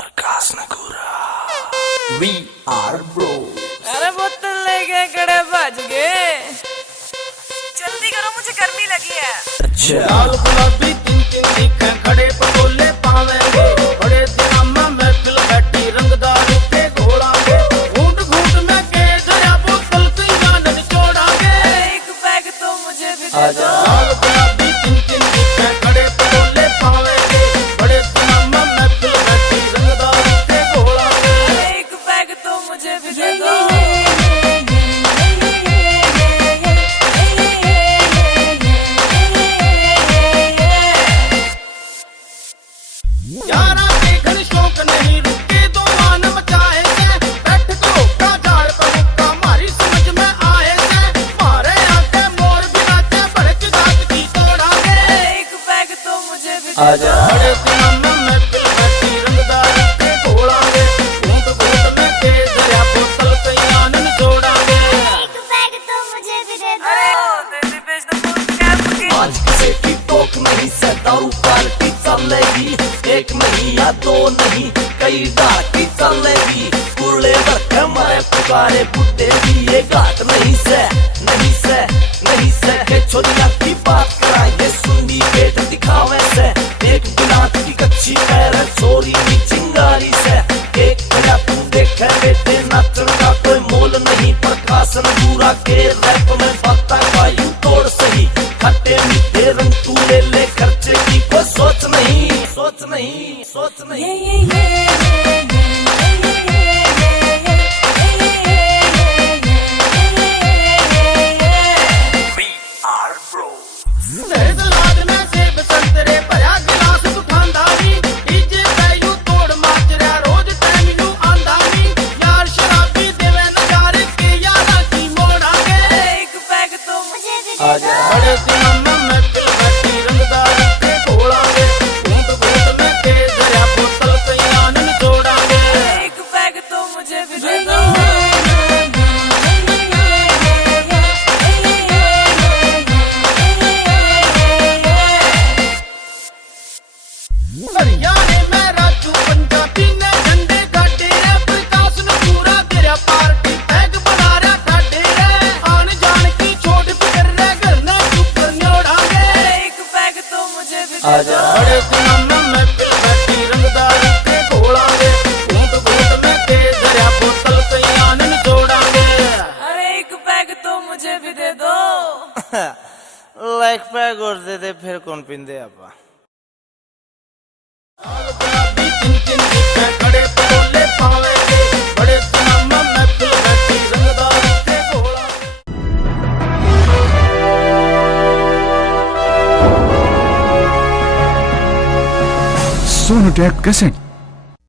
प्रकाश नगुरा we are bro. अरे बोतल लेके खड़े भज गए, जल्दी करो मुझे गर्मी लगी है। अच्छा लाल गुलाबी तीन तीन दिखे खड़े पटोले पावेंगे, बड़े दिनामा महफिल बैठी रंगदार के घोड़ांगे, घूट घूट में के दया बोतल की गानन छोड़ांगे। एक पैग तो मुझे भी दे दो। लाल गुलाबी तीन तीन दिखे खड़े पटोले पावेंगे, बड़े दिनामा महफिल बैठी रंगदार के घोड़ांगे। एक पैग तो मुझे भी दे दो। यारा देखन शौक नहीं रुके दो मान मचाए से, बैठ को का झाड़ पर मुक्का मारी समझ में आए से, मारे आके मोर भी नाचे भड़क जात की तोड़ांगे। एक पैग तो मुझे भी दे दो। बड़े दिनामा महफिल बैठी रंगदार के घोड़ांगे, घूट घूट में के दरिया बोतल कई आनन जोड़ांगे। एक पैग तो मुझे भी दे दो। अरे देसी बेच दो फुल कैप की। आज किसी की टोक नहीं से दारू पार्टी चलेगी, एक नहीं या दो नहीं कई डाकी चलेगी। कूड़े बरखे मरे पुकारे बुड्ढे भी ये घाट नहीं से नहीं से नहीं से के छोरिया की बात कराएंगे सुंडी पेट दिखावे से। एक बिलात की कच्ची पैर छोरी की चिंगारी से, एक गया तू देखे बेटे नाचन का कोई मोल नहीं। प्रकाश नगुरा के रैप में बाता का यूं तोड़ सही, खट्टे मीठे रंग तू ले ले खर्चे की कोई सोच नहीं सोच नहीं सोच नहीं। सलाद में सेब संतरे भरा गिलास उठांदा नी, डीजे पैयू तोड़ माच रहा रोज टाइम नू आंदा नी। यार शराबी देवे नजारे के यारा की मोड़ांगे। एक पैग तो मुझे भी दे आजा। दो। बड़े दिनामा महफिल बैठी रंगदार के घोड़ांगे, घूट घूट में के दरिया बोतल कई आनन जोड़ांगे। एक पैग तो मुझे भी दे दो। हरियाणे में राजू पंजाबी ने झंडे गाड़े रे, प्रकाश नगुरा तेरा पार्टी पैग बना रहा ठाडे रे। आन जान की छोड़ फिर रे घर ने ऊपर न्योड़ांगे। एक पैग तो मुझे भी दे आजा। दो। बड़े दिनामा महफिल बैठी रंगदार के घोड़ांगे, घूट घूट में के दरिया बोतल कई आनन जोड़ांगे। अरे एक पैग तो मुझे भी दे दो। लाइक पैक और दे दे फिर कौन पींदे आपा। गुलाबी तीन तीन दिखे खड़े पटोले पावेंगे, बड़े दिनामा महफिल बैठी रंगदार के घोड़ांगे। सोनोटेक कैसेट